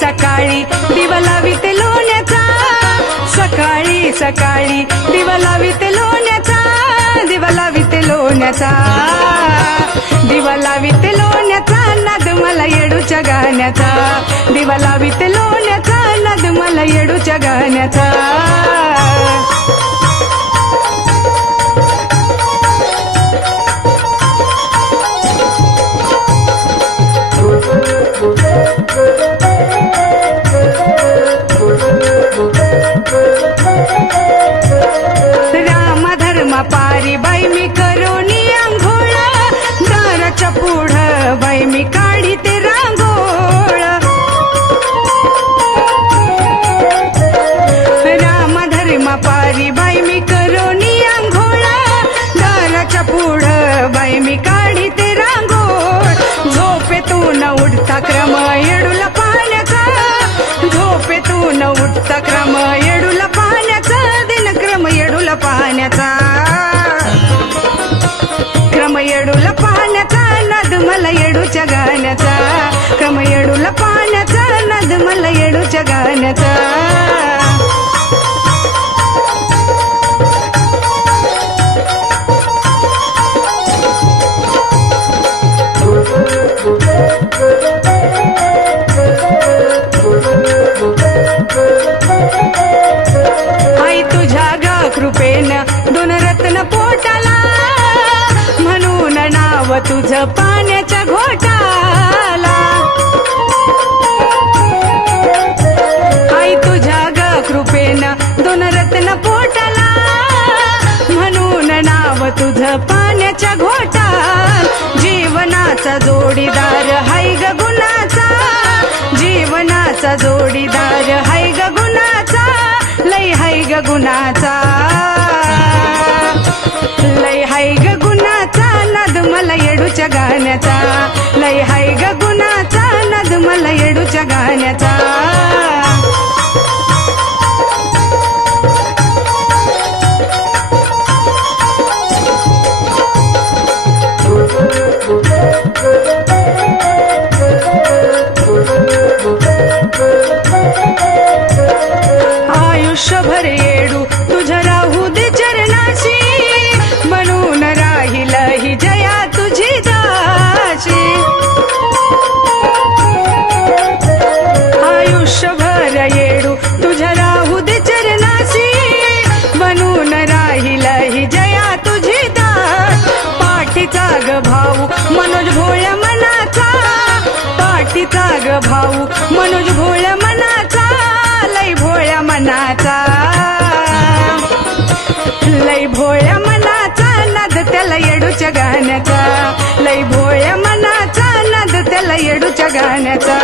सकाळी दिवा लावीते लोण्याचा, सकाळी सकाळी दिवा लावीते लोण्याचा, दिवा लावीते लोण्याचा, दिवा लावीते लोण्याचा, नाद मला येडूच्या गाण्याचा, दिवा लावीते लोण्याचा, नाद मला येडूच्या गाण्याचा. पारी बाई मी करोनी आंघोळ, दाराच्या पुढं बाई मी काढी ते रांगोळ, रामधर्मा पारी बाई मी करोनी आंघोळ, दाराच्या पुढं बाई मी काढी ते रांगोळ. झोपेतून उठता क्रम येडूला पाण्याचा, झोपेतून उठता क्रम येडूला पाण्याचा, दिनक्रम येडूला पाण्याचा, क्रम येडूला पाण्याचा, नाद मला येडूच्या गाण्याचा, क्रम येडूला पाण्याचा, नाद मला येडूच्या गाण्याचा. आई तुझ्या ग कृपेनं दोन रत्न पोटाला, म्हणून नाव तुझं पाण्याच्या घोटाला. आई तुझ्या ग कृपेनं दोन रत्न पोटाला, म्हणून नाव तुझं पाण्याच्या घोटाला. जीवनाचा जोडीदार हाय ग गुणाचा, जीवनाचा जोडीदार हाय ग गुणाचा, लय हाय ग गुणाचा, लय हाय ग गुणाचा, नाद मला येडूच्या गाण्याचा, लय हाय ग गुणाचा, नाद मला येडूच्या गाण्याचा. आयुष्यभर येडू तुझ्या राहू दे चरणाशी, म्हणून राहील ही जया तुझी दाशी. आयुष्यभर येडू तुझ्या राहू दे चरणाशी, म्हणून राहील ही जया तुझी दास. पाठीचा ग भाऊ मनोज भोळ्या मनाचा, पाठीचा ग भाऊ मनोज भोळ्या मनाचा, लय भोळ्या मनाचा, लय भोळ्या मनाचा, नाद त्याला येडूच्या गाण्याचा, लय भोळ्या मनाचा, नाद त्याला येडूच्या गाण्याचा.